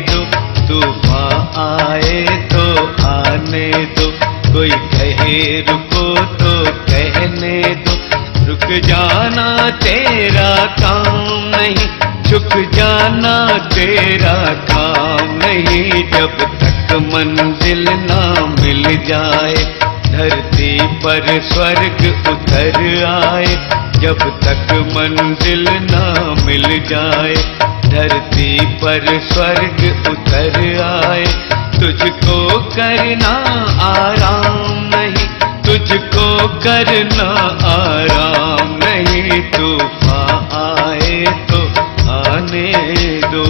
दो, तूफान आए तो आने दो, कोई कहे रुको तो कहने दो। रुक जाना तेरा काम नहीं, झुक जाना तेरा काम नहीं। जब तक मंजिल ना मिल जाए, धरती पर स्वर्ग उतर आए। जब तक मंजिल ना मिल जाए, धरती पर स्वर्ग उतर आए। तुझको करना आराम नहीं, तुझको करना आराम नहीं। तूफान आए तो आने दो।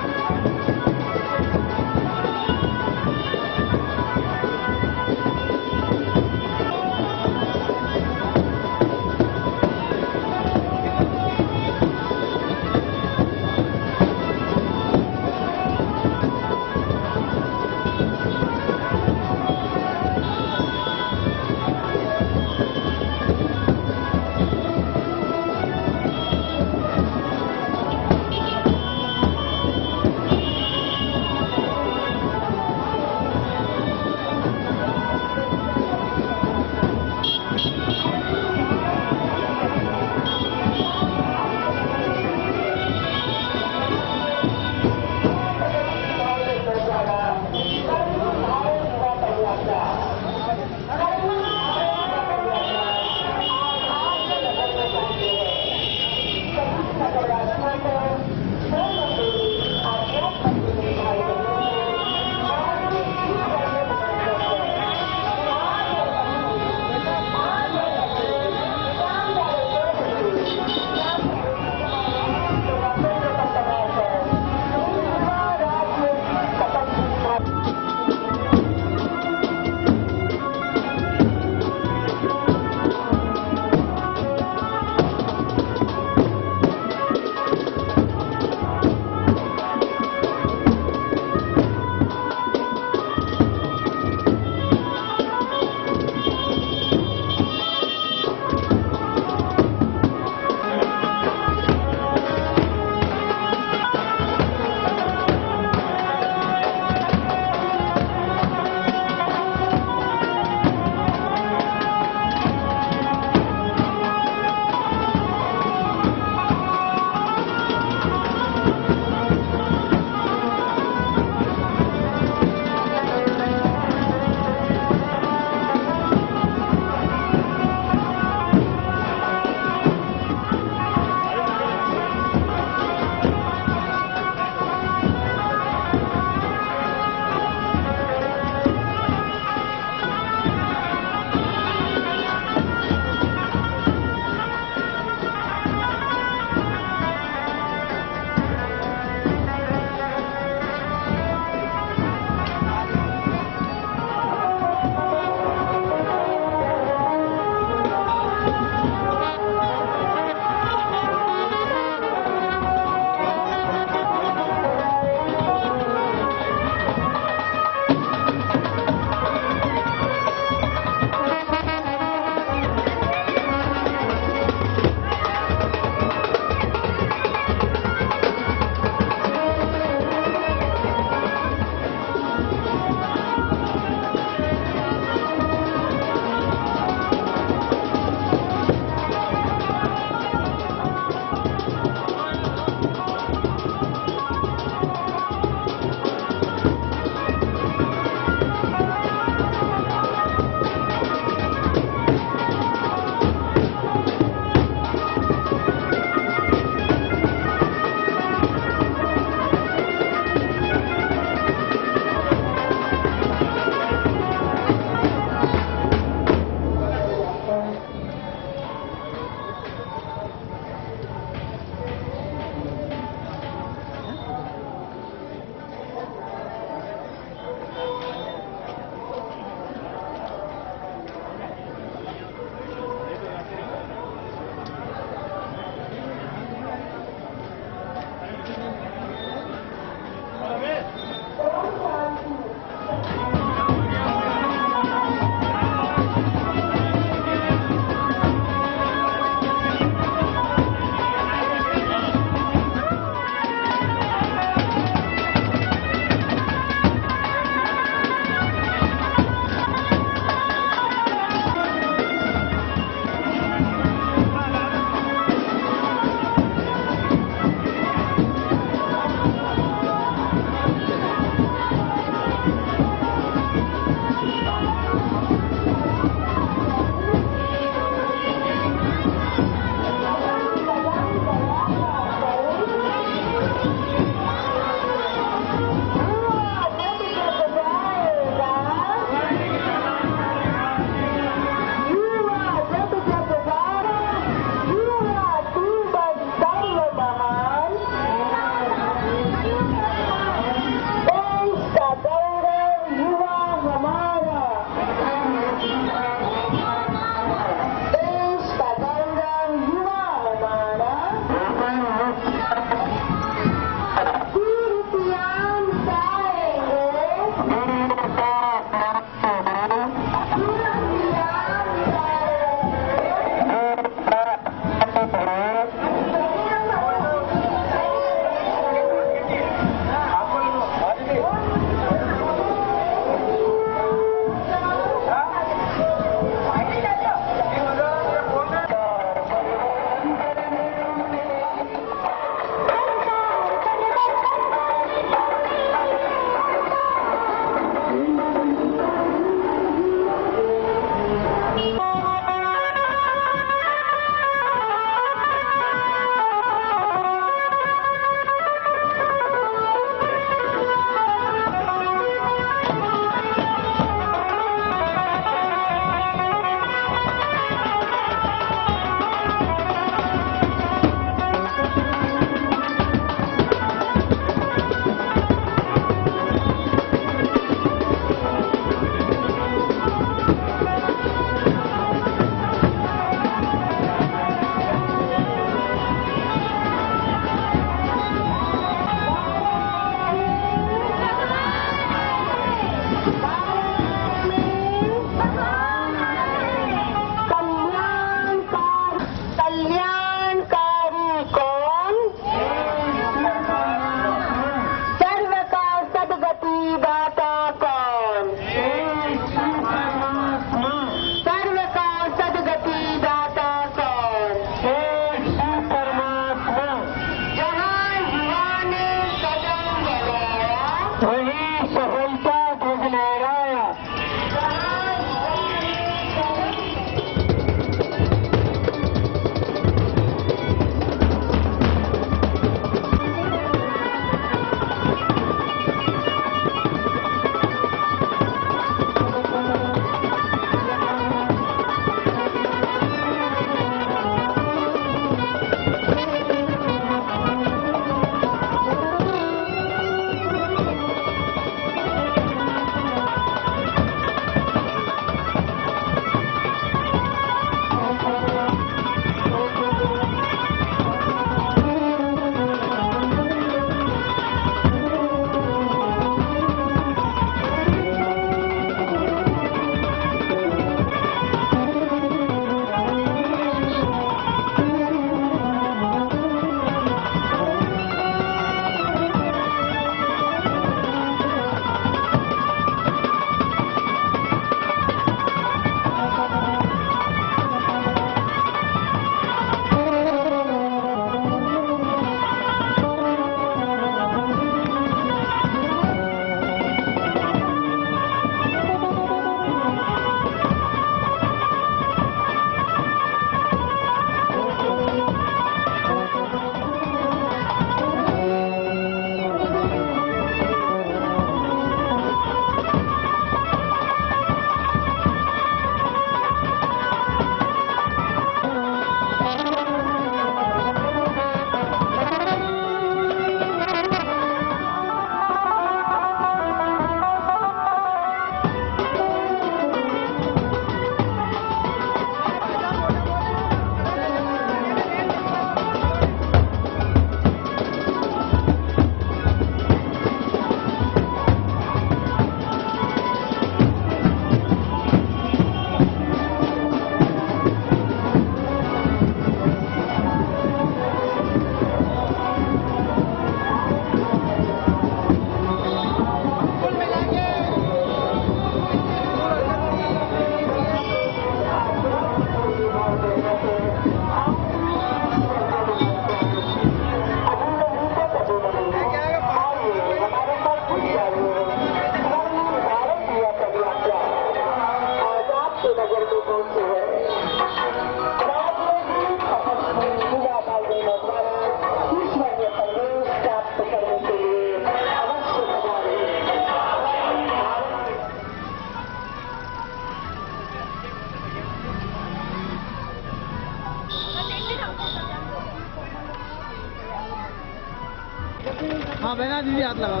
हाँ बहना दीदी हाथ लगाओ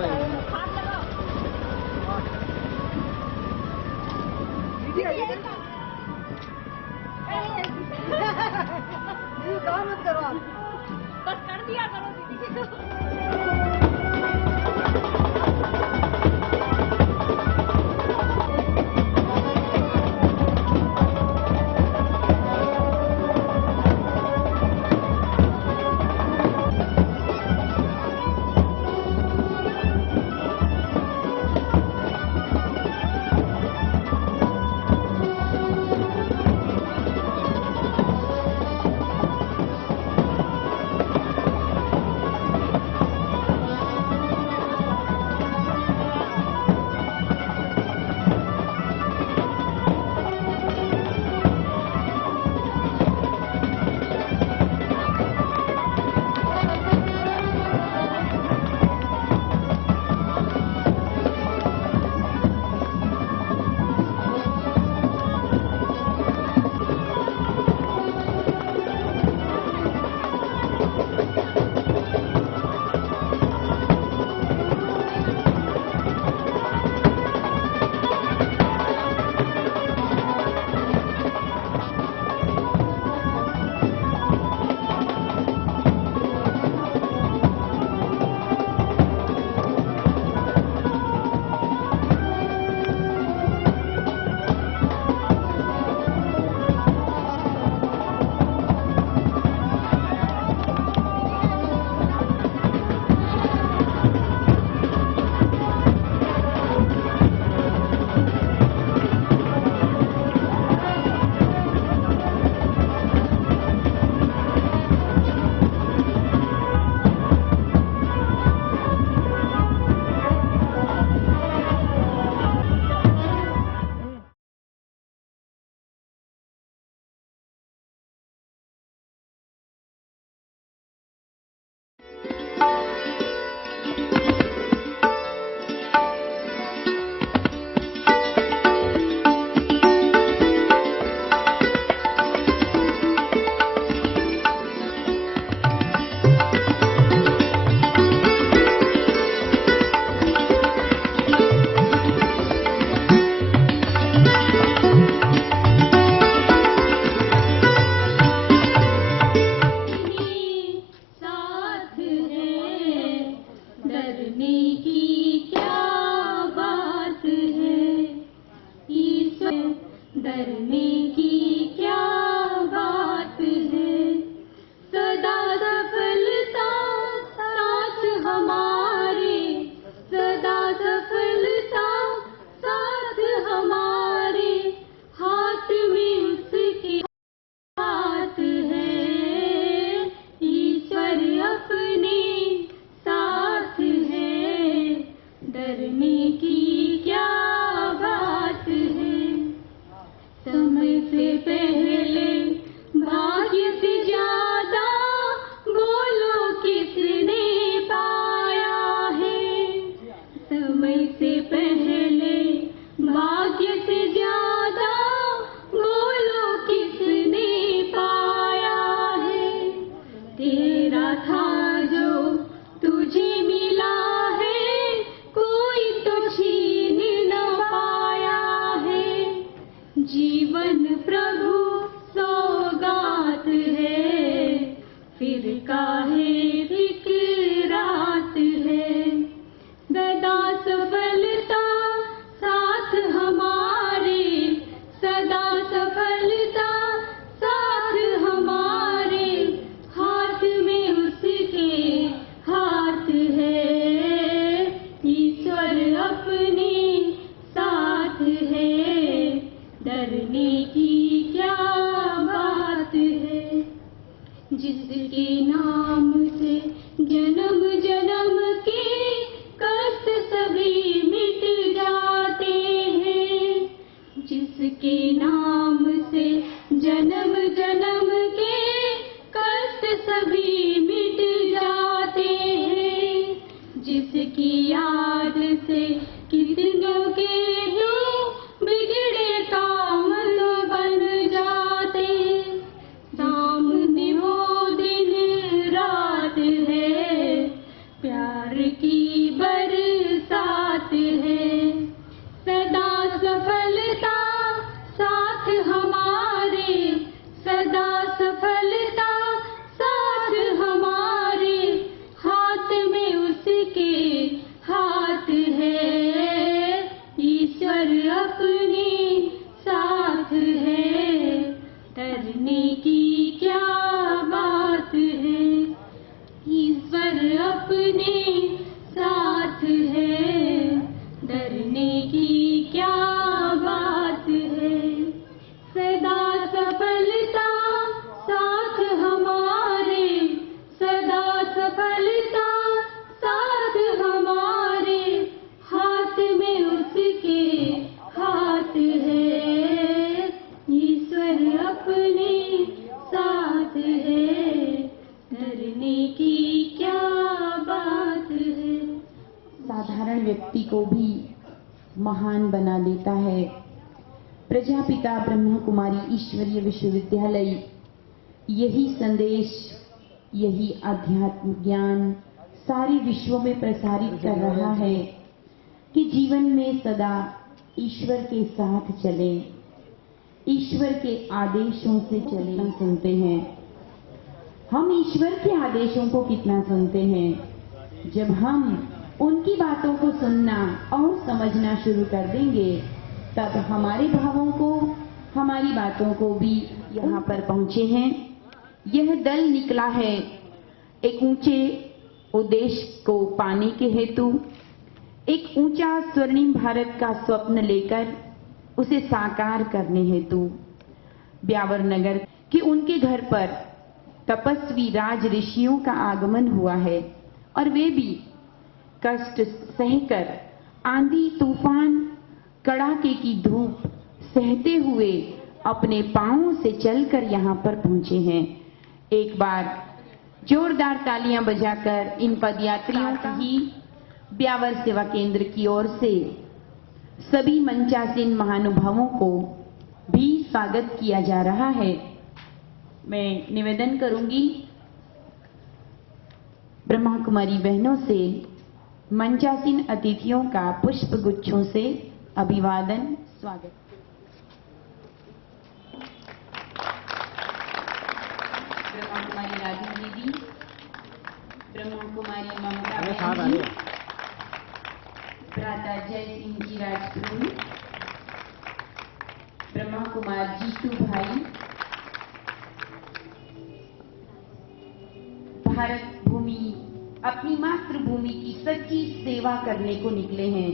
मत करो आप बस कर दिया करो दीदी को डरने की क्या बात है सदा सफलता साथ हमारे सदा सफलता साथ हमारे हाथ में उसके हाथ है ईश्वर अपने साथ है डरने की क्या बात है समय से पहले भाग्य से ज्यादा बोलो किसने पाया है समय से पहले भाग्य से ज्यादा बोलो किसने पाया है तेरा था जो तुझे मिला है कोई तो छीन न पाया है जीवन प्रभु सौगात है फिर काहे फिक्रात है सदा सफलता साथ हमारे सदा सफलता साथ हमारे हाथ में उसके हाथ है ईश्वर अपने साथ है डरने की क्या बात है जिसके नाम से जन्म जन्म के कष्ट सभी मिट जाते हैं जिसके नाम से जन्म जन्म के कष्ट सभी मिट जाते हैं जिसकी याद से कितनों के यूं बिगड़े काम तो बन जाते सामने वो दिन रात है प्यार की बात है, डरने की क्या बात है। साधारण व्यक्ति को भी महान बना देता है। प्रजापिता ब्रह्मा कुमारी ईश्वरीय विश्वविद्यालय यही संदेश, यही आध्यात्म ज्ञान सारे विश्व में प्रसारित कर रहा है कि जीवन में सदा ईश्वर के साथ चले, ईश्वर के आदेशों से चले। सुनते हैं हम ईश्वर के आदेशों को कितना सुनते हैं। जब हम उनकी बातों को सुनना और समझना शुरू कर देंगे, तब हमारे भावों को, हमारी बातों को भी यहाँ पर पहुंचे हैं। यह दल निकला है एक ऊंचे उद्देश्य को पाने के हेतु, एक ऊंचा स्वर्णिम भारत का स्वप्न लेकर उसे साकार करने हेतु। ब्यावर नगर कि उनके घर पर तपस्वी राज ऋषियों का आगमन हुआ है और वे भी कष्ट सहकर, आंधी तूफान, कड़ाके की धूप सहते हुए अपने पांवों से चलकर यहाँ पर पहुंचे हैं। एक बार जोरदार तालियां बजाकर इन पदयात्रियों की ब्यावर सेवा केंद्र की ओर से सभी मंचासीन महानुभावों को भी स्वागत किया जा रहा है। मैं निवेदन करूंगी ब्रह्मा कुमारी बहनों से मंचासीन अतिथियों का पुष्प गुच्छों से अभिवादन, स्वागत। ब्रह्मा कुमारी राजू दीदी, ब्रह्मा कुमारी ममता बहन जी, भ्राता जय सिंह जी राजपुरोहित, ब्रह्मा कुमार जीतू भाई, भारत भूमि, अपनी मातृभूमि की सच्ची सेवा करने को निकले हैं।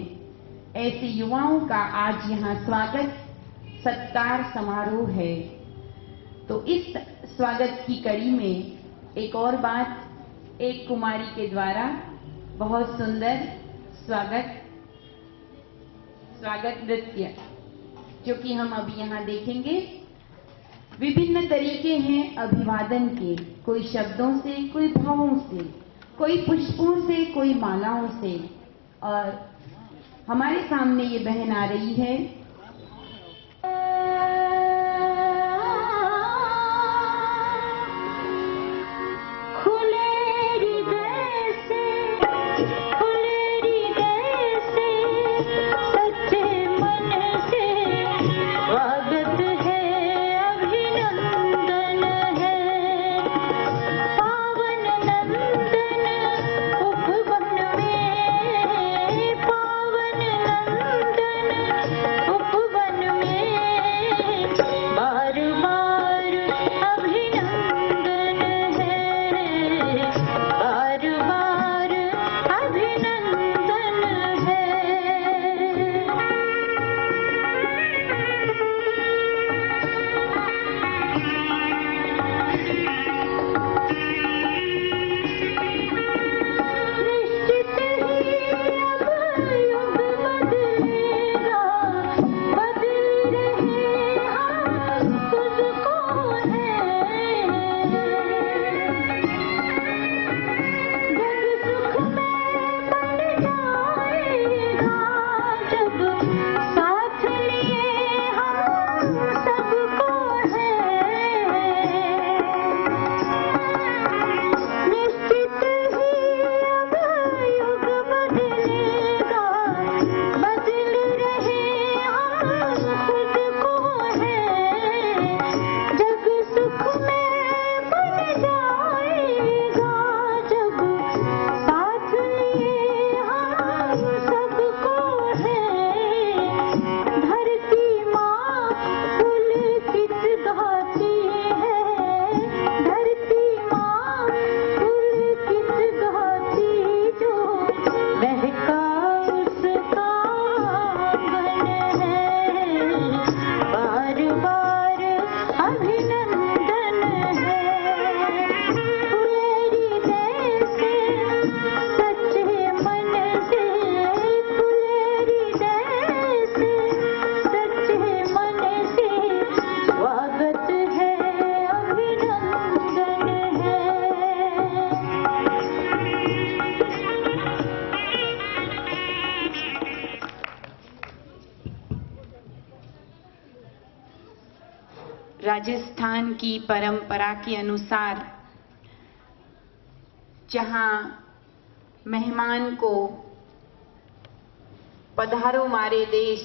ऐसे युवाओं का आज यहाँ स्वागत सत्कार समारोह है। तो इस स्वागत की कड़ी में एक और बात, एक कुमारी के द्वारा बहुत सुंदर स्वागत नृत्य जो कि हम अभी यहाँ देखेंगे। विभिन्न तरीके हैं अभिवादन के, कोई शब्दों से, कोई भावों से, कोई पुष्पों से, कोई मालाओं से। और हमारे सामने ये बहन आ रही है, पावन नंदन राजस्थान की परंपरा के अनुसार जहां मेहमान को पधारो मारे देश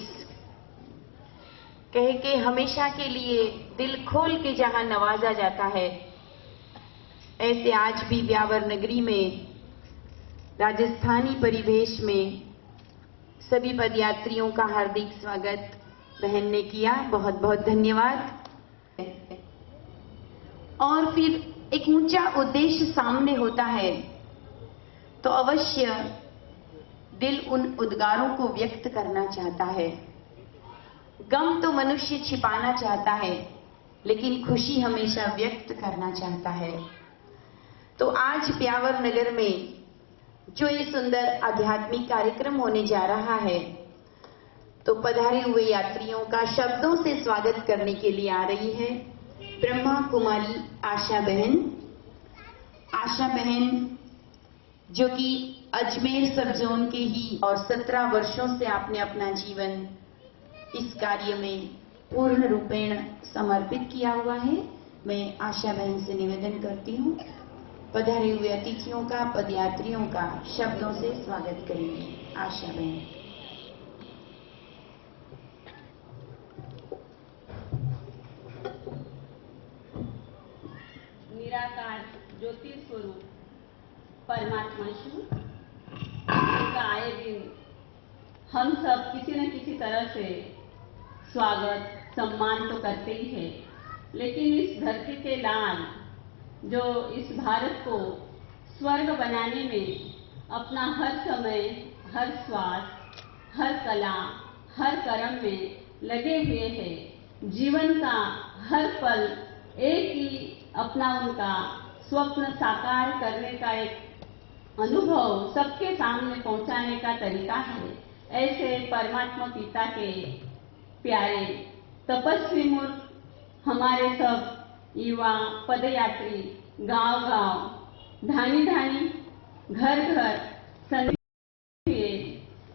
कह के हमेशा के लिए दिल खोल के जहां नवाजा जाता है, ऐसे आज भी ब्यावर नगरी में राजस्थानी परिवेश में सभी पदयात्रियों का हार्दिक स्वागत बहन ने किया। बहुत बहुत धन्यवाद। और फिर एक ऊंचा उद्देश्य सामने होता है तो अवश्य दिल उन उद्गारों को व्यक्त करना चाहता है। गम तो मनुष्य छिपाना चाहता है, लेकिन खुशी हमेशा व्यक्त करना चाहता है। तो आज ब्यावर नगर में जो ये सुंदर आध्यात्मिक कार्यक्रम होने जा रहा है, तो पधारे हुए यात्रियों का शब्दों से स्वागत करने के लिए आ रही है ब्रह्मा कुमारी आशा बहन। आशा बहन जो कि अजमेर सब जोन के ही और 17 वर्षों से आपने अपना जीवन इस कार्य में पूर्ण रूपेण समर्पित किया हुआ है। मैं आशा बहन से निवेदन करती हूँ, पधारे हुए अतिथियों का, पदयात्रियों का शब्दों से स्वागत करेंगे। आशा बहन। निराकार ज्योति स्वरूप परमात्मा शिव का आए दिन हम सब किसी न किसी तरह से स्वागत सम्मान तो करते ही हैं, लेकिन इस धरती के लाल जो इस भारत को स्वर्ग बनाने में अपना हर समय, हर श्वास, हर कला, हर कर्म में लगे हुए हैं, जीवन का हर पल एक ही अपना उनका स्वप्न साकार करने का एक अनुभव सबके सामने पहुंचाने का तरीका है। ऐसे परमात्मा पिता के प्यारे तपस्वी मूर्ख हमारे सब युवा पदयात्री गांव-गांव, ढानी-ढानी, घर-घर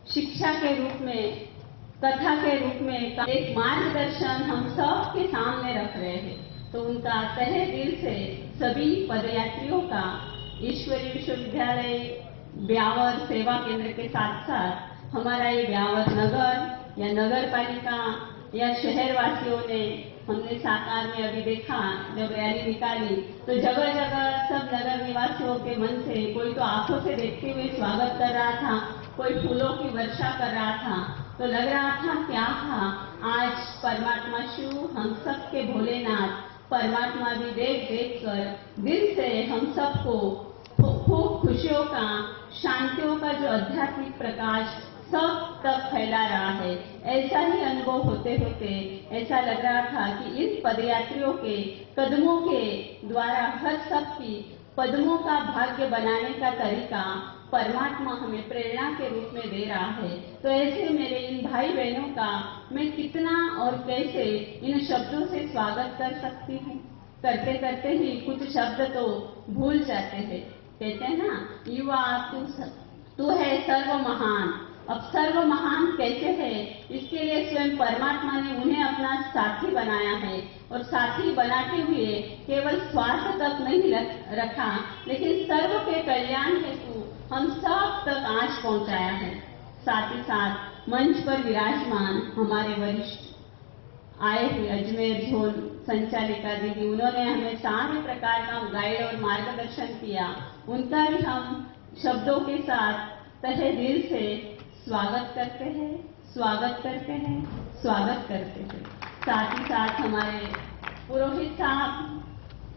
शिक्षा के रूप में, कथा के रूप में एक मार्गदर्शन हम सब के सामने रख रहे हैं। तो उनका तहे दिल से सभी पदयात्रियों का ईश्वरीय विश्वविद्यालय ब्यावर सेवा केंद्र के साथ साथ हमारा ये ब्यावर नगर या नगर पालिका या शहरवासियों ने हमने साकार में अभी देखा, जब रैली निकाली तो जगह जगह सब नगर निवासियों के मन से कोई तो आंखों से देखते हुए स्वागत कर रहा था, कोई फूलों की वर्षा कर रहा था। तो लग रहा था क्या था, आज परमात्मा शिव हम सब के भोलेनाथ परमात्मा भी देख देख कर दिल से हम सबको खूब खुशियों का, शांतियों का जो आध्यात्मिक प्रकाश सब तक फैला रहा है। ऐसा ही अनुभव होते होते ऐसा लग रहा था कि इन पदयात्रियों के कदमों के द्वारा हर सब की पद्मों का भाग्य बनाने का तरीका परमात्मा हमें प्रेरणा के रूप में दे रहा है। तो ऐसे मेरे इन भाई बहनों का मैं कितना और कैसे इन शब्दों से स्वागत कर सकती हूँ। करते करते ही कुछ शब्द तो भूल जाते हैं। कहते हैं ना, युवा तू है सर्व महान। अब सर्व महान कैसे है, इसके लिए स्वयं परमात्मा ने उन्हें अपना साथी बनाया है, और साथी बनाते हुए केवल स्वार्थ तक नहीं रखा, लेकिन सर्व के कल्याण हेतु हम सब तक आज पहुंचाया है। साथ ही साथ मंच पर विराजमान हमारे वरिष्ठ आए हुए अजमेर जोन संचालिका दीदी, उन्होंने हमें सारे प्रकार का गाइड और मार्गदर्शन किया। उनका भी हम शब्दों के साथ तहे दिल से स्वागत करते हैं, स्वागत करते हैं, स्वागत करते हैं। साथ ही साथ हमारे पुरोहित साहब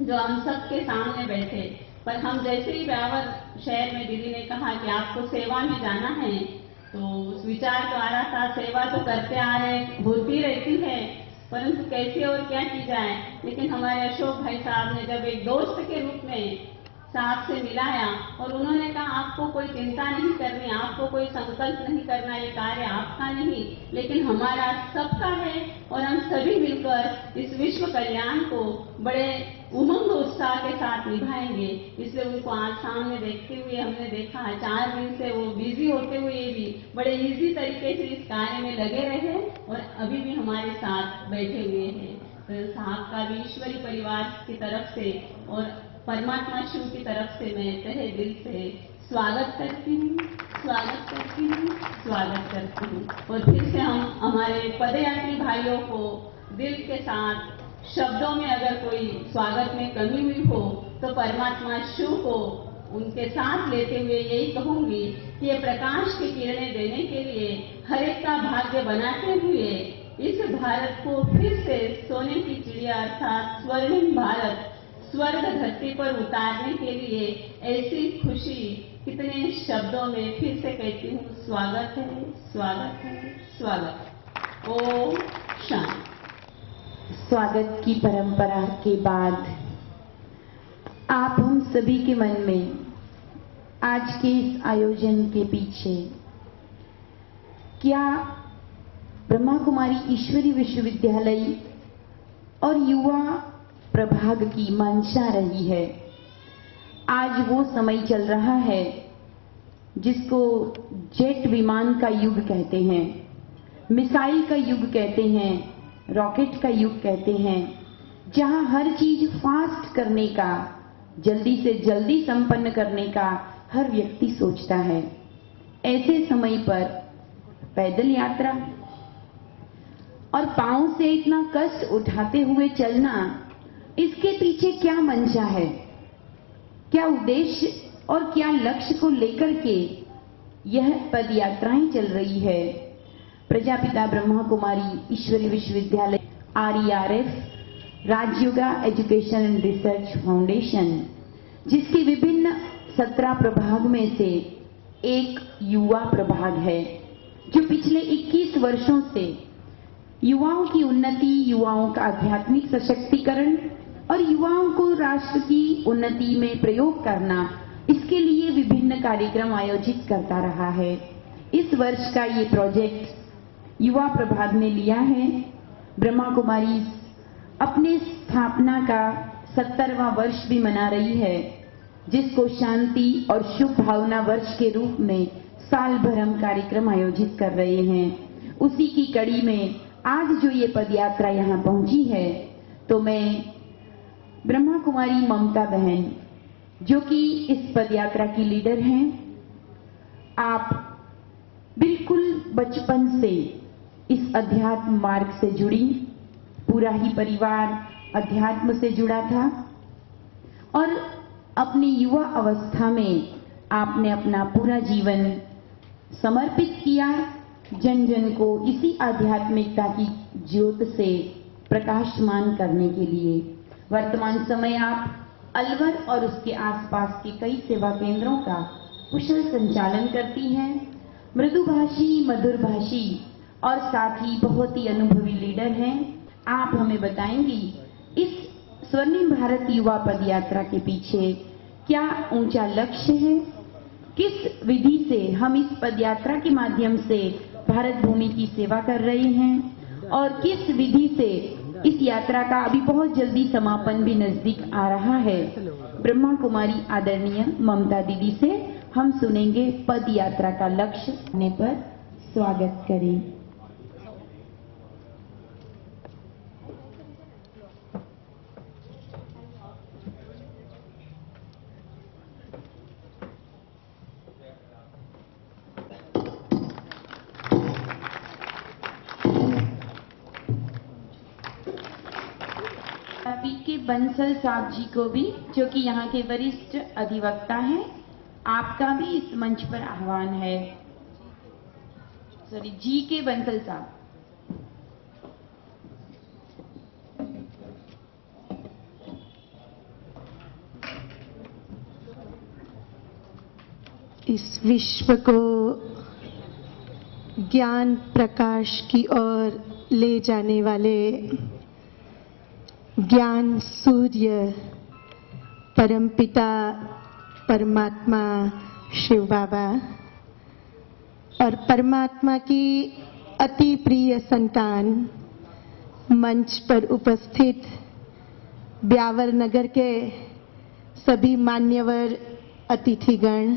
जो हम सबके सामने बैठे, पर हम जैसे ही ब्यावर शहर में दीदी ने कहा कि आपको सेवा में जाना है, तो उस विचार तो आ रहा था, सेवा तो करते आ रहे, होती रहती है, परंतु कैसे और क्या की जाए। लेकिन हमारे अशोक भाई साहब ने जब एक दोस्त के रूप में साहब से मिलाया और उन्होंने कहा आपको कोई चिंता नहीं करनी, आपको कोई संकल्प नहीं करना, ये कार्य आपका नहीं लेकिन हमारा सबका है, और हम सभी मिलकर इस विश्व कल्याण को बड़े उमंग उत्साह के साथ निभाएंगे। इसलिए उनको आज सामने देखते हुए हमने देखा 4 दिन से वो बिजी होते हुए भी बड़े इजी तरीके से इस कार्य में लगे रहे और अभी भी हमारे साथ बैठे हुए हैं। साहब का भी ईश्वरी परिवार की तरफ से और परमात्मा शिव की तरफ से मैं तहे दिल से स्वागत करती हूँ, स्वागत करती हूँ, स्वागत करती हूँ। और फिर से हम हमारे पदयात्री भाइयों को दिल के साथ शब्दों में अगर कोई स्वागत में कमी हुई हो तो परमात्मा शिव को उनके साथ लेते हुए यही कहूंगी कि ये प्रकाश की किरणें देने के लिए हर एक का भाग्य बनाते हुए इस भारत को फिर से सोने की चिड़िया अर्थात स्वर्णिम भारत स्वर्ग धरती पर उतारने के लिए ऐसी खुशी कितने शब्दों में फिर से कहती हूँ, स्वागत है, स्वागत है, स्वागत। ओम शांति। स्वागत की परंपरा के बाद आप हम सभी के मन में आज के इस आयोजन के पीछे क्या ब्रह्मा कुमारी ईश्वरी विश्वविद्यालय और युवा प्रभाग की मंशा रही है। आज वो समय चल रहा है जिसको जेट विमान का युग कहते हैं, मिसाइल का युग कहते हैं, रॉकेट का युग कहते हैं, जहां हर चीज फास्ट करने का, जल्दी से जल्दी संपन्न करने का हर व्यक्ति सोचता है। ऐसे समय पर पैदल यात्रा और पांव से इतना कष्ट उठाते हुए चलना, इसके पीछे क्या मंशा है, क्या उद्देश्य और क्या लक्ष्य को लेकर के यह पद यात्राएं चल रही है। प्रजापिता ब्रह्मा कुमारी ईश्वरी विश्वविद्यालय RERF, Rajyoga education and research foundation, जिसके विभिन्न 17 प्रभाग में से एक युवा प्रभाग है, जो पिछले 21 वर्षों से युवाओं की उन्नति, युवाओं का आध्यात्मिक सशक्तिकरण और युवाओं को राष्ट्र की उन्नति में प्रयोग करना, इसके लिए विभिन्न कार्यक्रम आयोजित करता रहा है। इस वर्ष का ये प्रोजेक्ट युवा प्रभाग ने लिया है। ब्रह्मा कुमारी अपने स्थापना का 70वां वर्ष भी मना रही है, जिसको शांति और शुभ भावना वर्ष के रूप में साल भर हम कार्यक्रम आयोजित कर रहे हैं। उसी की कड़ी में आज जो ये पदयात्रा यहाँ पहुंची है, तो मैं ब्रह्मा कुमारी ममता बहन, जो कि इस पदयात्रा की लीडर हैं, आप बिल्कुल बचपन से इस अध्यात्म मार्ग से जुड़ी, पूरा ही परिवार अध्यात्म से जुड़ा था और अपनी युवा अवस्था में आपने अपना पूरा जीवन समर्पित किया जन जन को इसी आध्यात्मिकता की ज्योत से प्रकाशमान करने के लिए। वर्तमान समय आप अलवर और उसके आसपास के कई सेवा केंद्रों का कुशल संचालन करती हैं। मृदुभाषी, मधुरभाषी और साथ ही बहुत ही अनुभवी लीडर हैं। आप हमें बताएंगी इस स्वर्णिम भारत युवा पदयात्रा के पीछे क्या ऊंचा लक्ष्य है, किस विधि से हम इस पदयात्रा के माध्यम से भारत भूमि की सेवा कर रहे हैं और किस विधि से इस यात्रा का अभी बहुत जल्दी समापन भी नजदीक आ रहा है। ब्रह्मा कुमारी आदरणीय ममता दीदी से हम सुनेंगे पद यात्रा का लक्ष्य होने पर। स्वागत करें। के बंसल साहब जी को भी, जो कि यहाँ के वरिष्ठ अधिवक्ता हैं, आपका भी इस मंच पर आह्वान है। सॉरी, जी के बंसल साहब। इस विश्व को ज्ञान प्रकाश की ओर ले जाने वाले ज्ञान सूर्य परमपिता परमात्मा शिव बाबा और परमात्मा की अति प्रिय संतान मंच पर उपस्थित ब्यावर नगर के सभी मान्यवर अतिथिगण,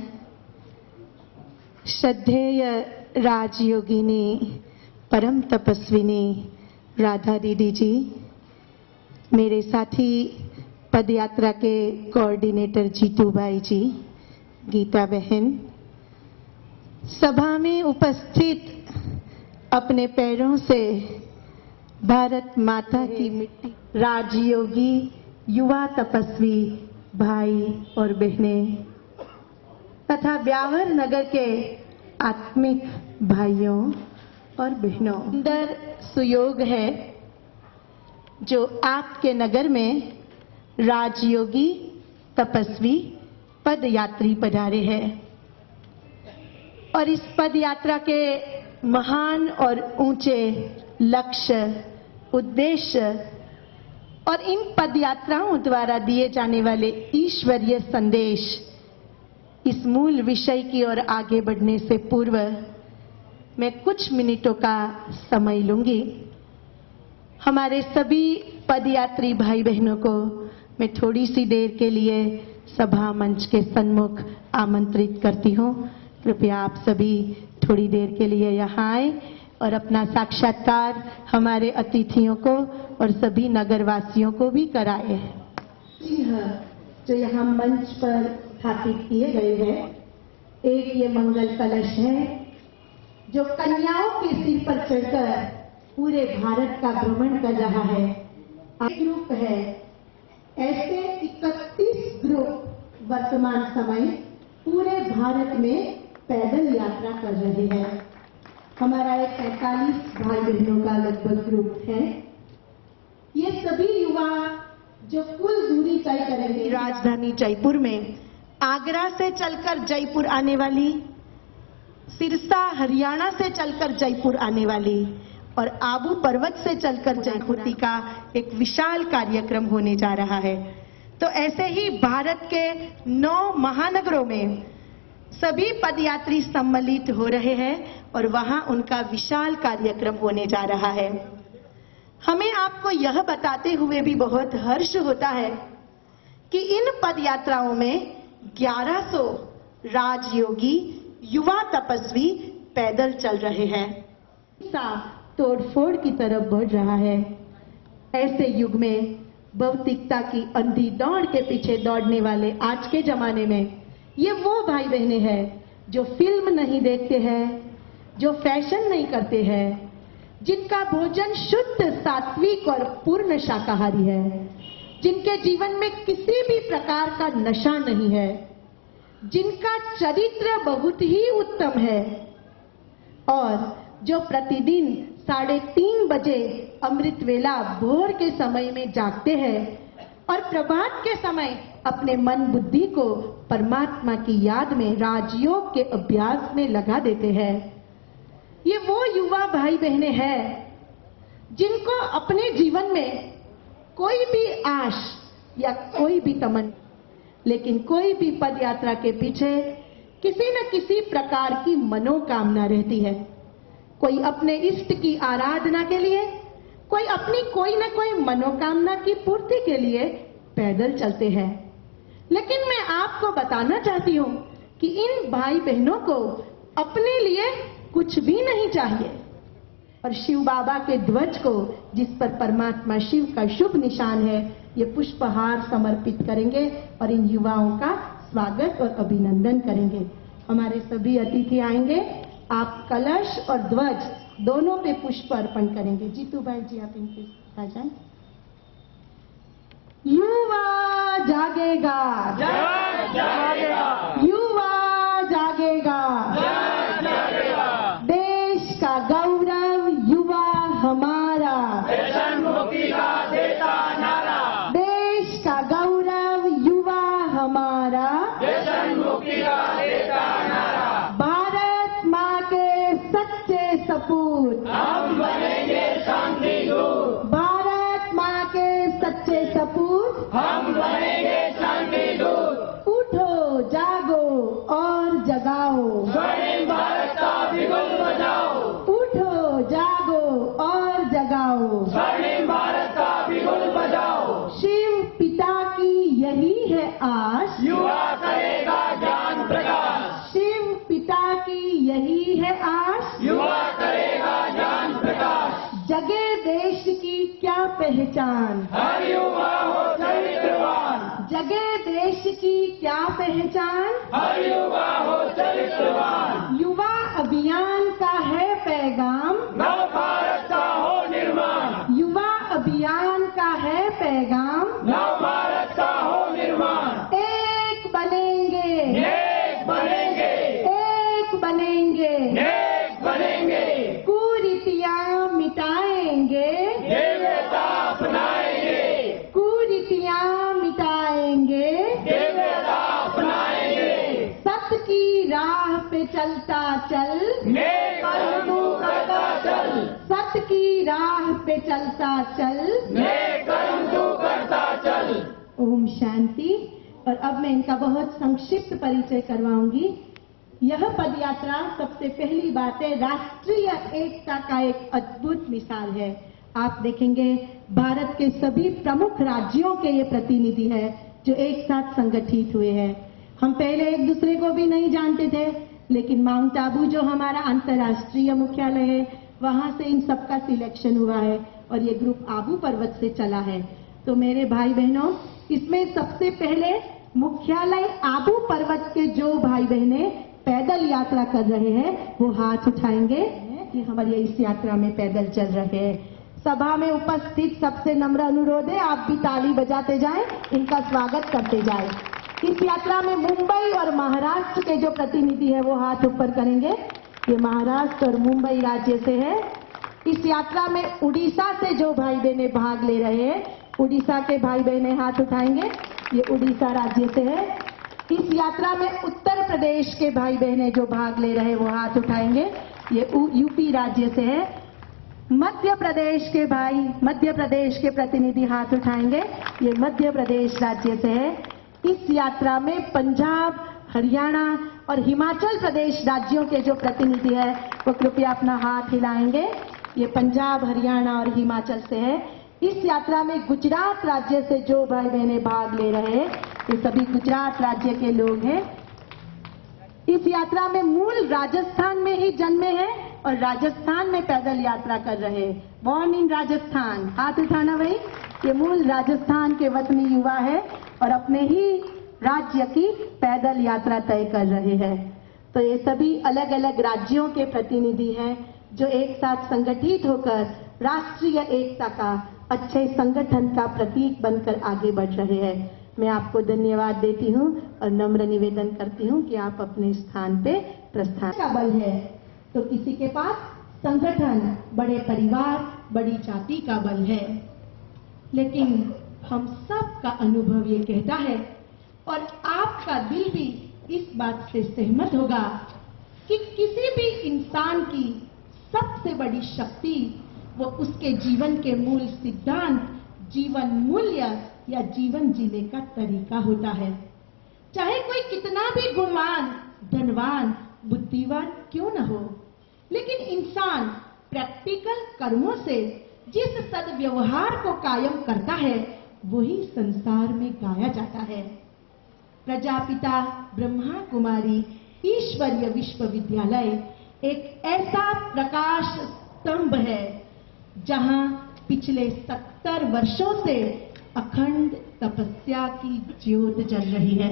श्रद्धेय राजयोगिनी परम तपस्विनी राधा दीदी जी, मेरे साथी पदयात्रा के कोऑर्डिनेटर जीतू भाई जी, गीता बहन, सभा में उपस्थित अपने पैरों से भारत माता की मिट्टी, राजयोगी, युवा तपस्वी भाई और बहनें तथा ब्यावर नगर के आत्मिक भाइयों और बहनों, सुंदर सुयोग है जो आपके नगर में राजयोगी तपस्वी पदयात्री पधारे हैं और इस पदयात्रा के महान और ऊंचे लक्ष्य, उद्देश्य और इन पदयात्राओं द्वारा दिए जाने वाले ईश्वरीय संदेश, इस मूल विषय की ओर आगे बढ़ने से पूर्व मैं कुछ मिनटों का समय लूंगी। हमारे सभी पदयात्री भाई बहनों को मैं थोड़ी सी देर के लिए सभा मंच के सन्मुख आमंत्रित करती हूँ। कृपया आप सभी थोड़ी देर के लिए यहाँ आए और अपना साक्षात्कार हमारे अतिथियों को और सभी नगरवासियों को भी कराए। जो यहाँ मंच पर स्थापित किए गए हैं, एक ये मंगल कलश है जो कन्याओं के सिर पर चढ़कर पूरे भारत का भ्रमण कर रहा है। ग्रुप है, ऐसे 31 ग्रुप वर्तमान समय पूरे भारत में पैदल यात्रा कर रहे हैं। हमारा एक 45 भाई बहनों का लगभग ग्रुप है। ये सभी युवा जो कुल दूरी तय करेंगे, राजधानी जयपुर में आगरा से चलकर जयपुर आने वाली, सिरसा हरियाणा से चलकर जयपुर आने वाली और आबू पर्वत से चलकर जयपुर का एक विशाल कार्यक्रम होने जा रहा है। तो ऐसे ही भारत के 9 महानगरों में सभी पदयात्री सम्मिलित हो रहे हैं और वहां उनका विशाल कार्यक्रम होने जा रहा है। हमें आपको यह बताते हुए भी बहुत हर्ष होता है कि इन पदयात्राओं में 1100 राजयोगी युवा तपस्वी पैदल चल रहे हैं। तोड़फोड़ की तरफ बढ़ रहा है। ऐसे युग में भौतिकता की अंधी दौड़ के पीछे दौड़ने वाले आज के जमाने में ये वो भाई बहने हैं जो फिल्म नहीं देखते हैं, जो फैशन नहीं करते हैं, जिनका भोजन शुद्ध, सात्विक और पूर्ण शाकाहारी है, जिनके जीवन में किसी भी प्रकार का नशा नहीं है, जिनका चरित्र बहुत ही उत्तम है और जो प्रतिदिन 3:30 बजे अमृत वेला भोर के समय में जागते हैं और प्रभात के समय अपने मन बुद्धि को परमात्मा की याद में राजयोग के अभ्यास में लगा देते हैं। ये वो युवा भाई बहने हैं जिनको अपने जीवन में कोई भी आश या कोई भी तमन्ना, लेकिन कोई भी पदयात्रा के पीछे किसी न किसी प्रकार की मनोकामना रहती है। कोई अपने इष्ट की आराधना के लिए, कोई अपनी कोई न कोई मनोकामना की पूर्ति के लिए पैदल चलते हैं। लेकिन मैं आपको बताना चाहती हूँ कि इन भाई बहनों को अपने लिए कुछ भी नहीं चाहिए और शिव बाबा के ध्वज को, जिस पर परमात्मा शिव का शुभ निशान है, ये पुष्पहार समर्पित करेंगे और इन युवाओं का स्वागत और अभिनंदन करेंगे। हमारे सभी अतिथि आएंगे, आप कलश और ध्वज दोनों पे पुष्प अर्पण करेंगे। जीतू भाई जी, आप इनके आ जाएं। युवा जागेगा, युवा जागेगा, देश का गौरव युवा हमारा, देश का गौरव युवा हमारा, भारत माँ के सच्चे सपूत, हम बनेंगे शांति दूत, भारत माँ के सच्चे सपूत, हम बनेंगे शांति दूत। उठो, जागो और जगाओ, स्वर्णिम भारत का बिगुल बजाओ, उठो, जागो और जगाओ, स्वर्णिम भारत का बिगुल बजाओ। शिव पिता की यही है आस, युवा करेगा ज्ञान प्रकाश, शिव पिता की यही है आस, युवा करेगा ज्ञान प्रकाश। जगे देश की क्या पहचान, हर युवा हो चरित्रवान, जगे देश की क्या पहचान, हर युवा हो चरित्रवान, युवा अभियान का है पैगाम, नव भारत का हो निर्माण, युवा अभियान का है पैगाम, नव भारत का हो निर्माण, एक बनेंगे, एक बनेंगे, एक बनेंगे, एक बनेंगे, कुरीतियां मिटाएंगे, दिव्यता अपनाएंगे, कुरीतियां मिटाएंगे, दिव्यता अपनाएंगे, सत्य की राह पे चलता चल, नेक कर्म तू करता चल, सत्य की राह पे चलता चल। नेक कर्म तू करता चल। ओम शांति। और अब मैं इनका बहुत संक्षिप्त परिचय करवाऊंगी। यह पदयात्रा सबसे पहली बात है राष्ट्रीय एकता का एक अद्भुत मिसाल है। आप देखेंगे भारत के सभी प्रमुख राज्यों के ये प्रतिनिधि है जो एक साथ संगठित हुए हैं। हम पहले एक दूसरे को भी नहीं जानते थे, लेकिन माउंट आबू जो हमारा अंतर्राष्ट्रीय मुख्यालय है, वहां से इन सबका सिलेक्शन हुआ है और ये ग्रुप आबू पर्वत से चला है। तो मेरे भाई बहनों, इसमें सबसे पहले मुख्यालय आबू पर्वत के जो भाई बहने पैदल यात्रा कर रहे हैं वो हाथ उठाएंगे कि हमारी इस यात्रा में पैदल चल रहे हैं। सभा में उपस्थित सबसे नम्र अनुरोध है आप भी ताली बजाते जाएं, इनका स्वागत करते जाएं। इस यात्रा में मुंबई और महाराष्ट्र के जो प्रतिनिधि है वो हाथ ऊपर करेंगे। ये महाराष्ट्र और मुंबई राज्य से है। इस यात्रा में उड़ीसा से जो भाई बहने भाग ले रहे हैं, उड़ीसा के भाई बहने हाथ उठाएंगे, ये उड़ीसा राज्य से है। इस यात्रा में उत्तर प्रदेश के भाई बहने जो भाग ले रहे हैं वो हाथ उठाएंगे, ये यूपी राज्य से है। मध्य प्रदेश के भाई, मध्य प्रदेश के प्रतिनिधि हाथ उठाएंगे, ये मध्य प्रदेश राज्य से है। इस यात्रा में पंजाब, हरियाणा और हिमाचल प्रदेश राज्यों के जो प्रतिनिधि है वो कृपया अपना हाथ हिलाएंगे, ये पंजाब, हरियाणा और हिमाचल से है। इस यात्रा में गुजरात राज्य से जो भाई बहने भाग ले रहे हैं ये सभी गुजरात राज्य के लोग हैं। इस यात्रा में मूल राजस्थान में ही जन्मे हैं और राजस्थान में पैदल यात्रा कर रहे हैं। बॉर्न इन राजस्थान, हाथ उठाना भाई। ये मूल राजस्थान के वतनी युवा है और अपने ही राज्य की पैदल यात्रा तय कर रहे हैं। तो ये सभी अलग अलग राज्यों के प्रतिनिधि हैं जो एक साथ संगठित होकर राष्ट्रीय एकता का, अच्छे संगठन का प्रतीक बनकर आगे बढ़ रहे हैं। मैं आपको धन्यवाद देती हूँ और नम्र निवेदन करती हूँ कि आप अपने स्थान पे प्रस्थान। का बल है तो किसी के पास संगठन, बड़े परिवार, बड़ी जाति का बल है, लेकिन हम सब का अनुभव ये कहता है और आपका दिल भी इस बात से सहमत होगा कि किसी भी इंसान की सबसे बड़ी शक्ति वो उसके जीवन के मूल सिद्धांत, जीवन मूल्य या जीवन जीने का तरीका होता है। चाहे कोई कितना भी गुणवान, धनवान, बुद्धिवान क्यों न हो, लेकिन इंसान प्रैक्टिकल कर्मों से जिस सद्व्यवहार को कायम करता है वही संसार में गाया जाता है। प्रजापिता ब्रह्मा कुमारी ईश्वरीय विश्वविद्यालय एक ऐसा प्रकाश स्तंभ है जहां पिछले 70 वर्षों से अखंड तपस्या की ज्योत जल रही है,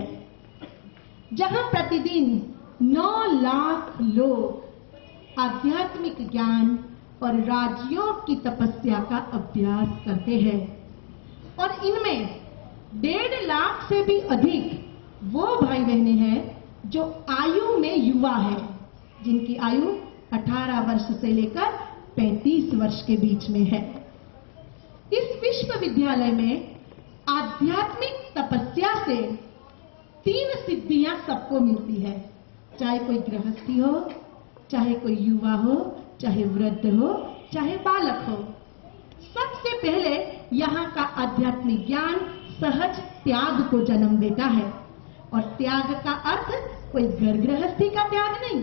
जहां प्रतिदिन 9 लाख लोग आध्यात्मिक ज्ञान और राजयोग की तपस्या का अभ्यास करते हैं और इनमें 1.5 लाख से भी अधिक वो भाई बहने हैं जो आयु में युवा है, जिनकी आयु 18 वर्ष से लेकर 35 वर्ष के बीच में है। इस विश्वविद्यालय में आध्यात्मिक तपस्या से 3 सिद्धियां सबको मिलती है, चाहे कोई गृहस्थी हो, चाहे कोई युवा हो, चाहे वृद्ध हो, चाहे बालक हो। सबसे पहले यहाँ का आध्यात्मिक ज्ञान सहज त्याग को जन्म देता है और त्याग का अर्थ कोई घर गृहस्थी का त्याग नहीं।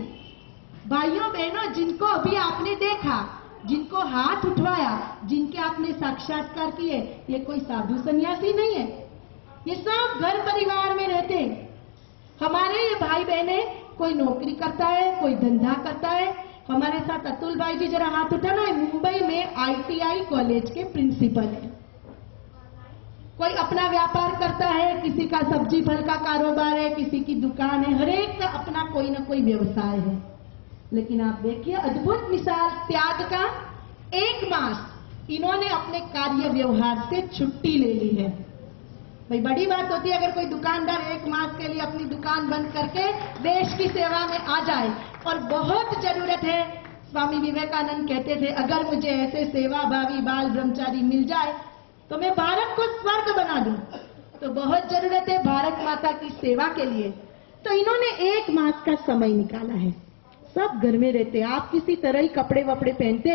भाइयों बहनों, जिनको अभी आपने देखा, जिनको हाथ उठवाया, जिनके आपने साक्षात्कार किए, ये कोई साधु सन्यासी नहीं है, ये सब घर परिवार में रहते हैं। हमारे ये भाई बहने कोई नौकरी करता है, कोई धंधा करता है। हमारे साथ अतुल भाई जी, जरा हाथ उठाना, है मुंबई में ITI कॉलेज के प्रिंसिपल है। कोई अपना व्यापार करता है, किसी का सब्जी फल का कारोबार है, किसी की दुकान है, हर एक का अपना कोई ना कोई व्यवसाय है। लेकिन आप देखिए अद्भुत मिसाल त्याग का। 1 मास इन्होंने अपने कार्य व्यवहार से छुट्टी ले ली है। भाई बड़ी बात होती है अगर कोई दुकानदार 1 मास के लिए अपनी दुकान बंद करके देश की सेवा में आ जाए, और बहुत जरूरत है। स्वामी विवेकानंद कहते थे अगर मुझे ऐसे सेवा भावी बाल ब्रह्मचारी मिल जाए तो मैं भारत को स्वर्ग बना दूं। तो बहुत जरूरत है भारत माता की सेवा के लिए। तो इन्होंने 1 मास का समय निकाला है। सब घर में रहते, आप किसी तरह ही कपड़े वपड़े पहनते,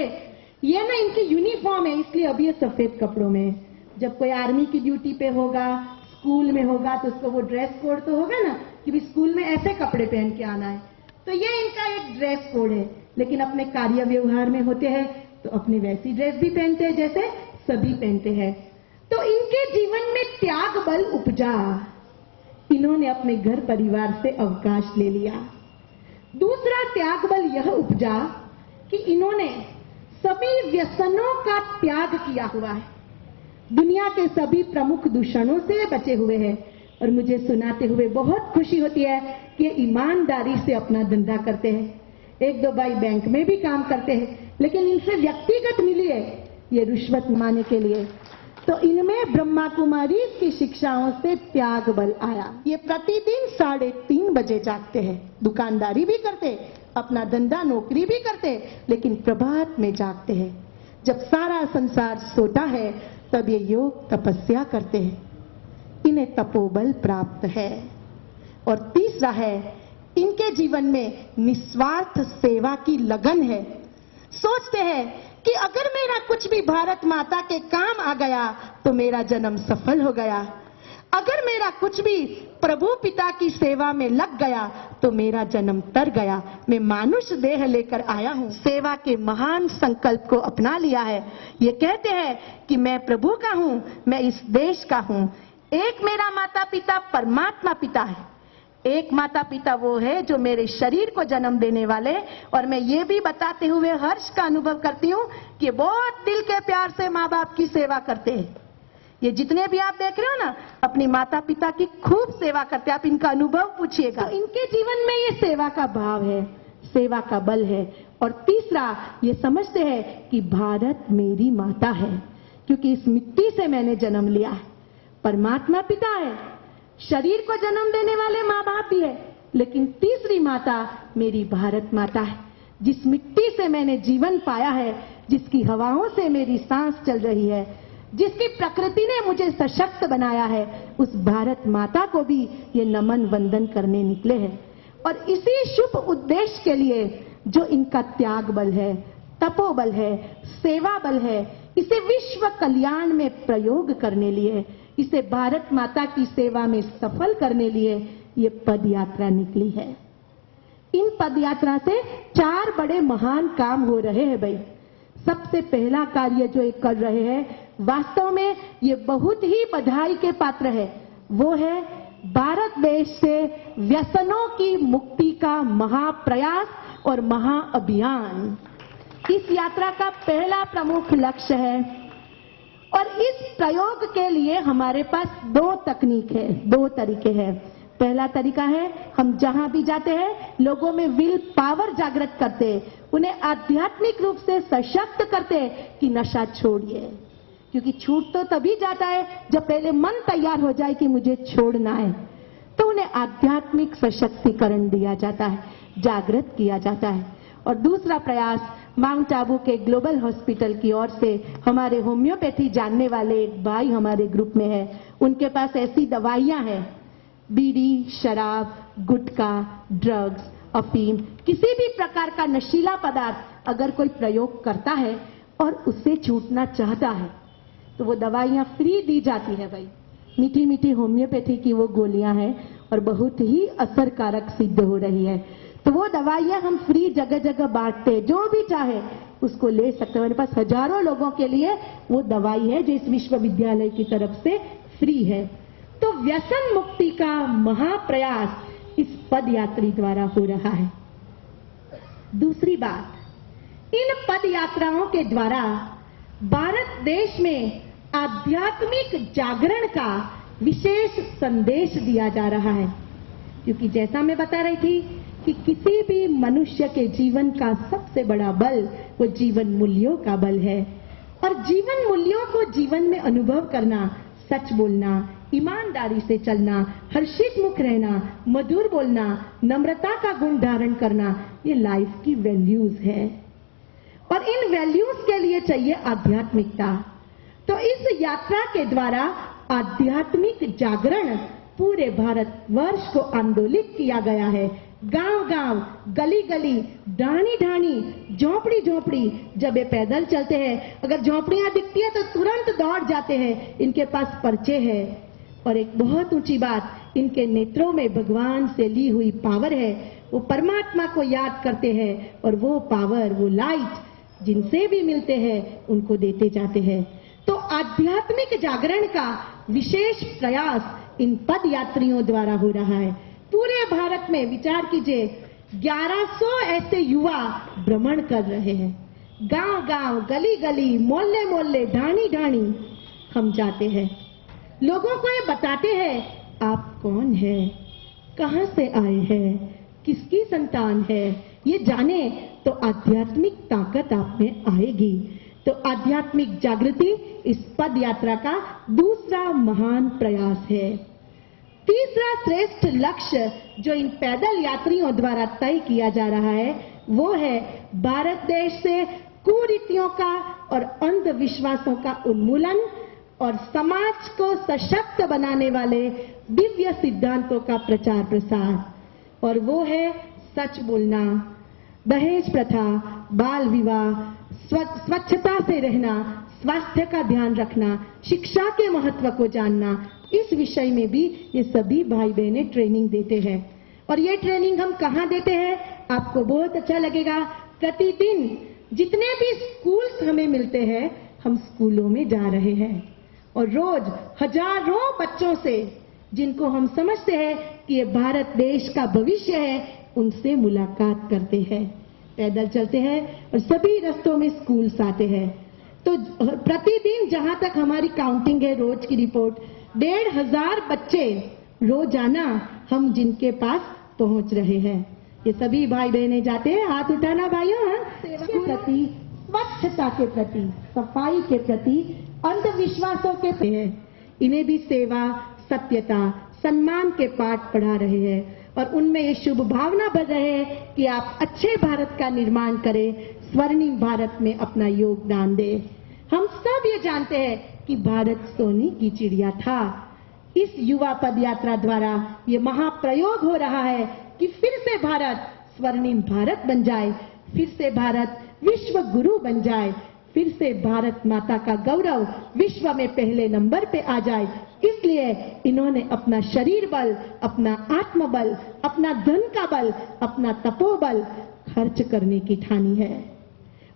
ये ना इनकी यूनिफॉर्म है इसलिए अभी ये सफेद कपड़ों में। जब कोई आर्मी की ड्यूटी पे होगा, स्कूल में होगा, तो उसको वो ड्रेस कोड तो होगा ना कि भी स्कूल में ऐसे कपड़े पहन के आना है। तो ये इनका एक ड्रेस कोड है। लेकिन अपने कार्य व्यवहार में होते हैं तो अपनी वैसी ड्रेस भी पहनते हैं जैसे सभी पहनते हैं। तो इनके जीवन में त्याग बल उपजा। इन्होंने अपने घर परिवार से अवकाश ले लिया। दूसरा त्याग बल यह उपजा कि इन्होंने सभी व्यसनों का त्याग किया हुआ है। दुनिया के सभी प्रमुख दूषणों से बचे हुए हैं। और मुझे सुनाते हुए बहुत खुशी होती है कि ईमानदारी से अपना धंधा करते हैं। 1-2 भाई बैंक में भी काम करते हैं, लेकिन इनसे व्यक्तिगत मिली है ये रिश्वत माने के लिए। तो इनमें ब्रह्मा कुमारी की शिक्षाओं से त्याग बल आया। ये प्रतिदिन 3:30 बजे जागते हैं, दुकानदारी भी करते, अपना धंधा नौकरी भी करते, लेकिन प्रभात में जागते हैं। जब सारा संसार सोता है तब ये योग तपस्या करते हैं। इन्हें तपोबल प्राप्त है। और तीसरा है इनके जीवन में निस्वार्थ सेवा की लगन है। सोचते हैं कि अगर मेरा कुछ भी भारत माता के काम आ गया तो मेरा जन्म सफल हो गया। अगर मेरा कुछ भी प्रभु पिता की सेवा में लग गया तो मेरा जन्म तर गया। मैं मानुष देह लेकर आया हूँ। सेवा के महान संकल्प को अपना लिया है। ये कहते हैं कि मैं प्रभु का हूँ, मैं इस देश का हूँ। एक मेरा माता पिता परमात्मा पिता है। एक माता पिता वो है जो मेरे शरीर को जन्म देने वाले। और मैं ये भी बताते हुए हर्ष का अनुभव करती हूँ कि बहुत दिल के प्यार से माँ बाप की सेवा करते हैं। ये जितने भी आप देख रहे हो ना, अपनी माता पिता की खूब सेवा करते हैं। आप इनका अनुभव पूछिएगा। तो इनके जीवन में ये सेवा का भाव है, सेवा का बल है। और तीसरा ये समझते हैं कि भारत मेरी माता है, क्योंकि इस मिट्टी से मैंने जन्म लिया है। परमात्मा पिता है, शरीर को जन्म देने वाले माँ बाप भी है, लेकिन तीसरी माता मेरी भारत माता है, जिस मिट्टी से मैंने जीवन पाया है, जिसकी हवाओं से मेरी सांस चल रही है, जिसकी प्रकृति ने मुझे सशक्त बनाया है, उस भारत माता को भी ये नमन वंदन करने निकले हैं। और इसी शुभ उद्देश्य के लिए जो इनका त्याग बल है, तपोबल है, सेवा बल है, इसे विश्व कल्याण में प्रयोग करने लिए, इसे भारत माता की सेवा में सफल करने लिए ये पद यात्रा निकली है। इन पद यात्रा से 4 बड़े महान काम हो रहे हैं भाई। सबसे पहला कार्य जो ये कर रहे हैं, वास्तव में ये बहुत ही बधाई के पात्र है। वो है भारत देश से व्यसनों की मुक्ति का महाप्रयास और महाअभियान। इस यात्रा का पहला प्रमुख लक्ष्य है। और इस प्रयोग के लिए हमारे पास 2 तकनीक है, 2 तरीके हैं। पहला तरीका है, हम जहां भी जाते हैं लोगों में विल पावर जागृत करते, उन्हें आध्यात्मिक रूप से सशक्त करते कि नशा छोड़िए। क्योंकि छूट तो तभी जाता है जब पहले मन तैयार हो जाए कि मुझे छोड़ना है। तो उन्हें आध्यात्मिक सशक्तिकरण दिया जाता है, जागृत किया जाता है। और दूसरा प्रयास माउंट आबू के ग्लोबल हॉस्पिटल की ओर से हमारे होम्योपैथी जानने वाले एक भाई हमारे ग्रुप में है। उनके पास ऐसी दवाइयां हैं, बीड़ी, शराब, गुटखा, ड्रग्स, अफीम, किसी भी प्रकार का नशीला पदार्थ अगर कोई प्रयोग करता है और उससे छूटना चाहता है तो वो दवाइयां फ्री दी जाती है भाई। मीठी मीठी होम्योपैथी की वो गोलियां हैं और बहुत ही असरकारक सिद्ध हो रही है। तो वो दवाइयां हम फ्री जगह जगह बांटते हैं, जो भी चाहे उसको ले सकते हैं। मेरे पास हजारों लोगों के लिए वो दवाई है जो इस विश्वविद्यालय की तरफ से फ्री है। तो व्यसन मुक्ति का महाप्रयास इस पद यात्री द्वारा हो रहा है। दूसरी बात, इन पद यात्राओं के द्वारा भारत देश में आध्यात्मिक जागरण का विशेष संदेश दिया जा रहा है। क्योंकि जैसा मैं बता रही थी कि किसी भी मनुष्य के जीवन का सबसे बड़ा बल वो जीवन मूल्यों का बल है, और जीवन मूल्यों को जीवन में अनुभव करना, सच बोलना, ईमानदारी से चलना, हर्षित मुख रहना, मधुर बोलना, नम्रता का गुण धारण करना, ये लाइफ की वैल्यूज है। और इन वैल्यूज के लिए चाहिए आध्यात्मिकता। तो इस यात्रा के द्वारा आध्यात्मिक जागरण पूरे भारत वर्ष को आंदोलित किया गया है। गांव गांव, गली गली, ढाणी ढाणी, झोपड़ी झोपड़ी, जब ये पैदल चलते हैं, अगर झोपड़ियां दिखती है तो तुरंत दौड़ जाते हैं। इनके पास पर्चे हैं, और एक बहुत ऊंची बात, इनके नेत्रों में भगवान से ली हुई पावर है। वो परमात्मा को याद करते हैं, और वो पावर, वो लाइट जिनसे भी मिलते हैं उनको देते जाते हैं। तो आध्यात्मिक जागरण का विशेष प्रयास इन पद यात्रियों द्वारा हो रहा है। पूरे भारत में विचार कीजिए, 1100 ऐसे युवा भ्रमण कर रहे हैं। गांव गांव, गली गली, मोहल्ले मोहल्ले, ढाणी ढाणी हम जाते हैं। लोगों को ये बताते हैं आप कौन हैं, कहां से आए हैं, किसकी संतान है, ये जाने तो आध्यात्मिक ताकत आप में आएगी। तो आध्यात्मिक जागृति इस पद यात्रा का दूसरा महान प्रयास है। तीसरा श्रेष्ठ लक्ष्य जो इन पैदल यात्रियों द्वारा तय किया जा रहा है, वो है भारत देश से कुरीतियों का और अंधविश्वासों का उन्मूलन और समाज को सशक्त बनाने वाले दिव्य सिद्धांतों का प्रचार प्रसार। और वो है सच बोलना, दहेज प्रथा, बाल विवाह, स्वच्छता से रहना, स्वास्थ्य का ध्यान रखना, शिक्षा के महत्व को जानना। इस विषय में भी ये सभी भाई बहनें ट्रेनिंग देते हैं। और ये ट्रेनिंग हम कहाँ देते हैं, आपको बहुत अच्छा लगेगा। प्रतिदिन जितने भी स्कूल्स हमें मिलते हैं, हम स्कूलों में जा रहे हैं और रोज हजारों बच्चों से, जिनको हम समझते हैं कि ये भारत देश का भविष्य है, उनसे मुलाकात करते हैं। पैदल चलते हैं और सभी रास्तों में स्कूल्स आते हैं। तो प्रतिदिन जहां तक हमारी काउंटिंग है, रोज की रिपोर्ट, 1500 बच्चे रोजाना हम जिनके पास पहुंच रहे हैं। ये सभी भाई बहनें जाते हैं, हाथ उठाना भाइयों, के प्रति, स्वच्छता के प्रति, सफाई के प्रति, अंधविश्वासों के प्रति, इन्हें भी सेवा, सत्यता, सम्मान के पाठ पढ़ा रहे हैं। और उनमें ये शुभ भावना भर रहे हैं कि आप अच्छे भारत का निर्माण करें, स्वर्णिम भारत में अपना योगदान दें। हम सब ये जानते हैं कि भारत सोने की चिड़िया था। इस युवा पद यात्रा द्वारा ये महाप्रयोग हो रहा है कि फिर से भारत स्वर्णिम भारत बन जाए, फिर से भारत विश्व गुरु बन जाए, फिर से भारत माता का गौरव विश्व में पहले नंबर पे आ जाए। इसलिए इन्होंने अपना शरीर बल, अपना आत्मबल, अपना धन का बल, अपना तपोबल खर्च करने की ठानी है।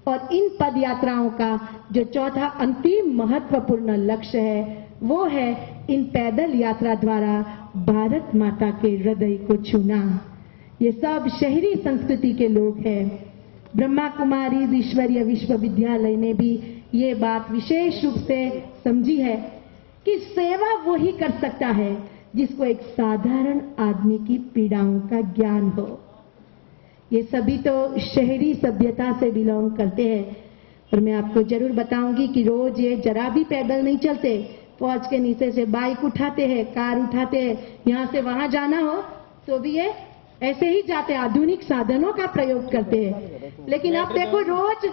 और इन पद यात्राओं का जो चौथा अंतिम महत्वपूर्ण लक्ष्य है, वो है इन पैदल यात्रा द्वारा भारत माता के हृदय को छूना। ये सब शहरी संस्कृति के लोग हैं। ब्रह्मा कुमारी ईश्वरीय विश्वविद्यालय ने भी ये बात विशेष रूप से समझी है कि सेवा वो ही कर सकता है जिसको एक साधारण आदमी की पीड़ाओं का ज्ञान हो। ये सभी तो शहरी सभ्यता से बिलोंग करते हैं, और मैं आपको जरूर बताऊंगी कि रोज ये जरा भी पैदल नहीं चलते। फौज के नीचे से बाइक उठाते हैं, कार उठाते हैं, यहाँ से वहां जाना हो तो भी ये ऐसे ही जाते हैं, आधुनिक साधनों का प्रयोग करते हैं। लेकिन आप देखो रोज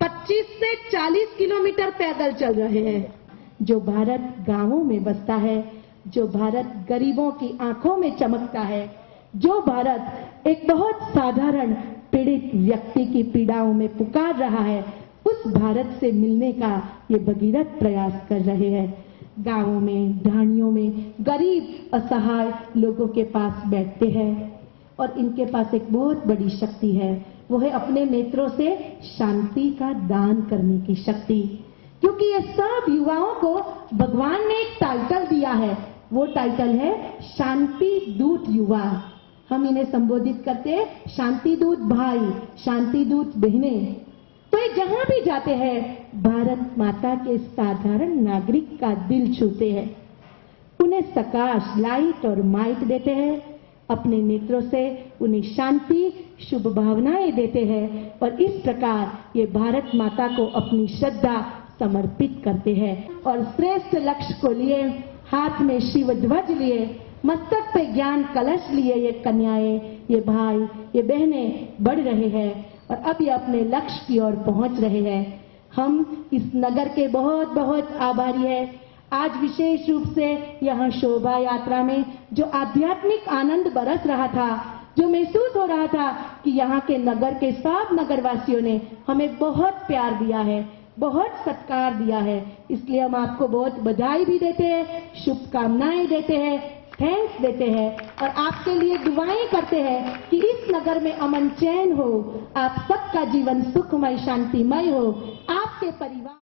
25 से 40 किलोमीटर पैदल चल रहे हैं। जो भारत गांवों में बसता है, जो भारत गरीबों की आंखों में चमकता है, जो भारत एक बहुत साधारण पीड़ित व्यक्ति की पीड़ाओं में पुकार रहा है, उस भारत से मिलने का ये भगीरथ प्रयास कर रहे हैं। गांवों में, ढाणियों में गरीब असहाय लोगों के पास बैठते हैं, और इनके पास एक बहुत बड़ी शक्ति है, वो है अपने नेत्रों से शांति का दान करने की शक्ति। क्योंकि ये सब युवाओं को भगवान ने एक टाइटल दिया है, वो टाइटल है शांति दूत युवा। हम इन्हें संबोधित करते हैं शांति दूत भाई, शांति दूत बहनें। तो ये जहां भी जाते हैं भारत माता के साधारण नागरिक का दिल छूते हैं, उन्हें प्रकाश, लाइट और माइट देते हैं, अपने नेत्रों से उन्हें शांति, शुभ भावनाएं देते हैं और इस प्रकार ये भारत माता को अपनी श्रद्धा समर्पित करते हैं और श्रेष्ठ लक्ष्य को लिए हाथ में शिव ध्वज लिए, मस्तक पे ज्ञान कलश लिए ये कन्याएं, ये भाई, ये बहनें बढ़ रहे हैं और अब ये अपने लक्ष्य की ओर पहुंच रहे हैं। हम इस नगर के बहुत बहुत आभारी हैं। आज विशेष रूप से यहाँ शोभा यात्रा में जो आध्यात्मिक आनंद बरस रहा था, जो महसूस हो रहा था कि यहाँ के नगर के सब नगरवासियों ने हमें बहुत प्यार दिया है, बहुत सत्कार दिया है, इसलिए हम आपको बहुत बधाई भी देते हैं, शुभकामनाएं देते हैं, थैंक्स देते हैं और आपके लिए दुआएं करते हैं कि इस नगर में अमन चैन हो, आप सबका जीवन सुखमय शांतिमय हो, आपके परिवार